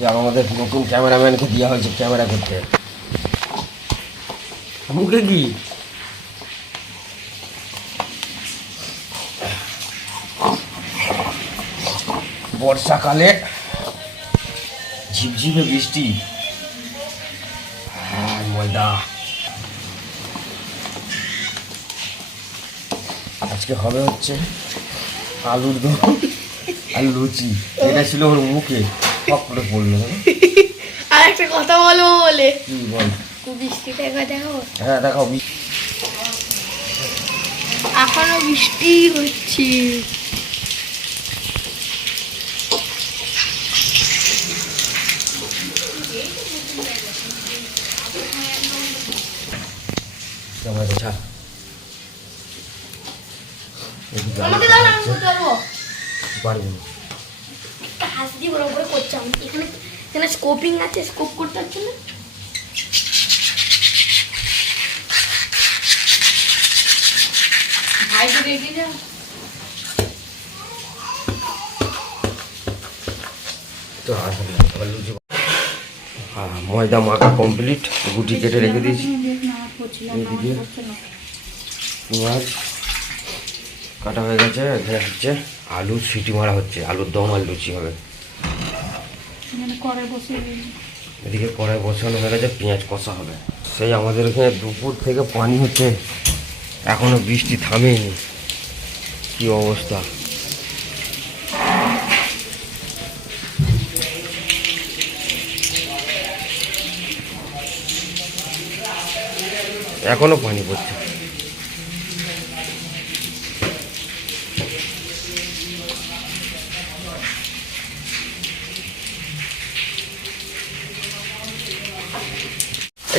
যে আমাদের নতুন ক্যামেরাম্যানকে দেওয়া হয়েছে ক্যামেরা করতে। মুখে কি? বর্ষাকালে ঝিপঝিপে বৃষ্টি। হ্যাঁ ময়দা। আজকে হবে হচ্ছে আলুর দম আর লুচি। এটা ছিল ওর মুখে। করে পড়ল আর একটা কথা বলে বল। বৃষ্টিটা একবার দেখো। হ্যাঁ দেখাও এখনও বৃষ্টি হচ্ছে। পারব? পারব না। হাত দিয়ে বড় করে করছি। আমি এখানে এখানে স্কোপিং আছে স্কোপ করতে হচ্ছে না? ভাইকে রেখে যাও তো হ্যাঁ ময়দা মাখা কমপ্লিট গুটি কেটে রেখে দিয়েছি। এইদিকে পেঁয়াজ কাটা হয়ে গেছে এখানে হচ্ছে আলু সিটি মারা হচ্ছে আলুর দম আর লুচি হবে। এদিকে কড়াই বসানো হয়ে গেছে পেঁয়াজ কষা হবে। সেই আমাদের এখানে দুপুর থেকে পানি হচ্ছে এখনও বৃষ্টি থামেনি। কি অবস্থা? এখনও পানি পড়ছে।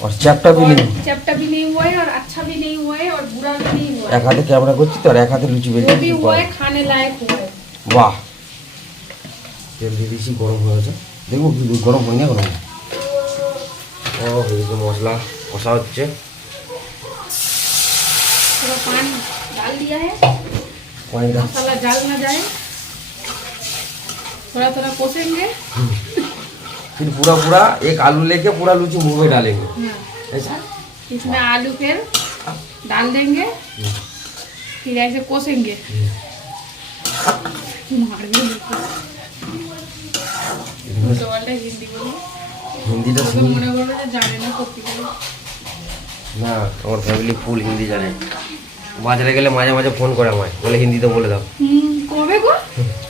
और चैप्टा भी और नहीं चपटा भी नहीं हुआ है और अच्छा भी नहीं हुआ है और बुरा भी नहीं हुआ है এক হাতে ক্যামেরা করছি তো আর এক হাতে লুচি जो भी বেলছি हुआ है खाने लायक हुआ है বাহ তেল দিয়ে দিয়েছি গরম হয়ে গেছে দেখবো কি গরম হয়নি গরম ও এদিকে মশলা কষা হচ্ছে थोड़ा पानी डाल दिया है কয়েকটা मसाला जल ना जाए थोड़ा थोड़ा कोसेंगे फिर पूरा पूरा एक आलू लेके पूरा लुची मुंह में डालेंगे हाँ, ऐसा इसमें आलू फिर डाल देंगे फिर ऐसे कोसेंगे मार भी देते। উল্টো পাল্টা হিন্দি বলি হিন্দিটা ওকে শুনি মনে করবে যে জানে না সত্যিকারে না আমার ফ্যামিলি ফুল হিন্দি জানে বাজারে গেলে মাঝে মাঝে ফোন করে আমায় বলে হিন্দিতে বলে দাও হুম করবে গো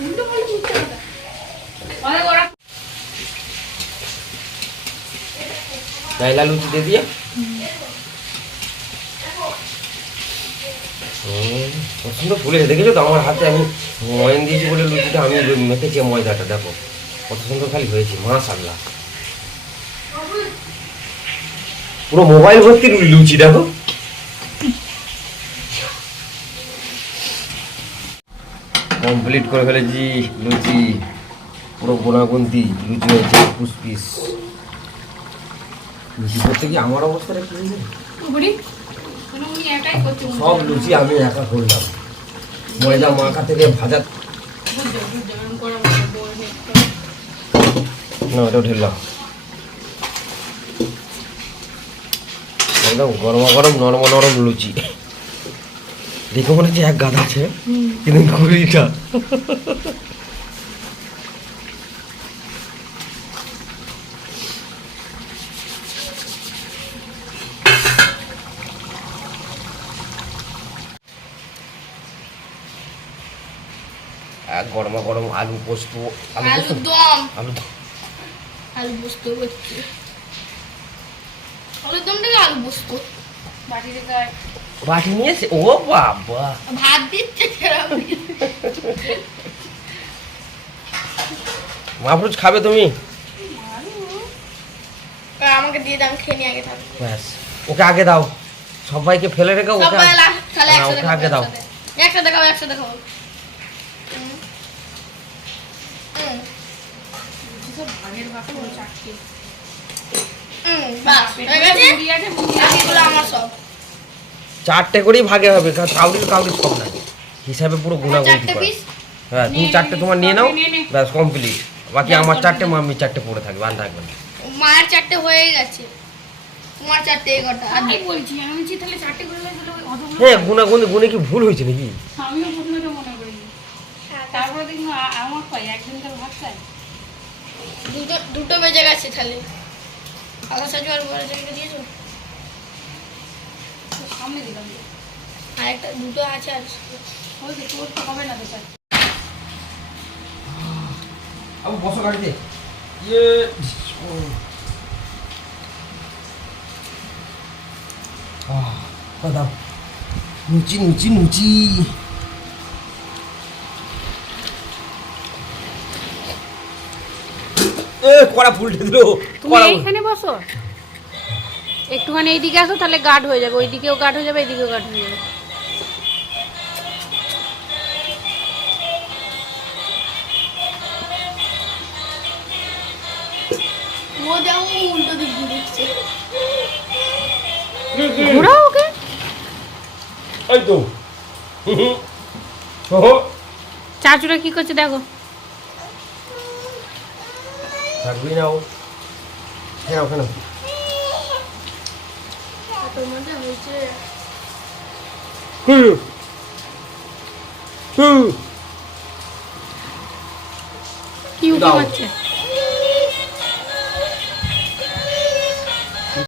নাইলা লুচি দিয়ে দিয়ে। সুন্দর ফুলেছে, দেখেছ তো? আমার হাতে আমি ময়ন দিয়েছি বলে লুচিটা, আমি মেখেছি ময়দাটা, দেখো। কত সুন্দর খালি হয়েছে মাশাল্লাহ পুরো মোবাইল ভর্তি লুচি, দেখো। কমপ্লিট করে ফেলেছি লুচি। পুরো গোনাগুন্তি লুচি হয়েছে একুশ পিস লুচি করতে কি আমার অবস্থাটা কি হয়েছে উনি সব লুচি আমি একা করলাম ময়দা মাখা থেকে ভাজা না ঢেললাম একদম গরমা গরম নরম নরম লুচি। দেখে মনে হচ্ছে এক গাদা আছে কিন্তু গরমা গরম আলু পোস্ত আলু দম। আলু আলু পোস্ত করছি। দমটাকে আলু পোস্ত। বাটি নিয়েছে? ও বাবা। ভাত দিচ্ছে মাফরুজ খাবে তুমি? আমাকে দিয়ে দাম খেয়ে নিয়ে আগে ব্যাস। ওকে আগে দাও। সবাইকে ফেলে রেখে ওকে আগে দাও। একসাথে খাব একসাথে খাব। সব ভাগের ভাগ করে চারটে হয়ে করেই ভাগে হবে কারণ কাউরির কাউরির সব না হিসাবে পুরো গুণাগুণ করে। পিস হ্যাঁ তুমি চারটে তোমার নিয়ে নাও। ব্যাস কমপ্লিট বাকি আমার চারটে। মাম্মি চারটে পড়ে থাকবে আর থাকবে না। মায়ের চারটে হয়ে গেছে। তোমার চারটে এগারোটা আমি বলছি আমি তাহলে চারটে করে হ্যাঁ গুণাগুণে গুণে কি ভুল হয়েছে নাকি? আমিও প্রথমে মনে তারপরে দেখুন আমার পাই একদিন তো ভাত চাই দুটো দুটো বেজে গেছে তাহলে। আদা সাজু আর বড় রেখে দিয়েছ? সামনে দিলাম। আর একটা দুটো আছে আর ওই তো তোর তো হবে না তো স্যার আবু বসো গাড়িতে। ইয়ে। দাও নুচি নুচি নুচি। এ কড়া ফুলটে দিল। তুমি এইখানে বসো। একটুখানি এইদিকে আসো তাহলে গার্ড হয়ে যাবে। ওইদিকেও গার্ড হয়ে যাবে এইদিকেও গার্ড হয়ে যাবে। ঘোরাও ওকে। এই তো। চাচুরা কি করছে দেখো। থাকবি নাও হ্যাঁ ওখানে তোর মধ্যে হয়েছে হুম হুম কি উঠে দাও। পাচ্ছে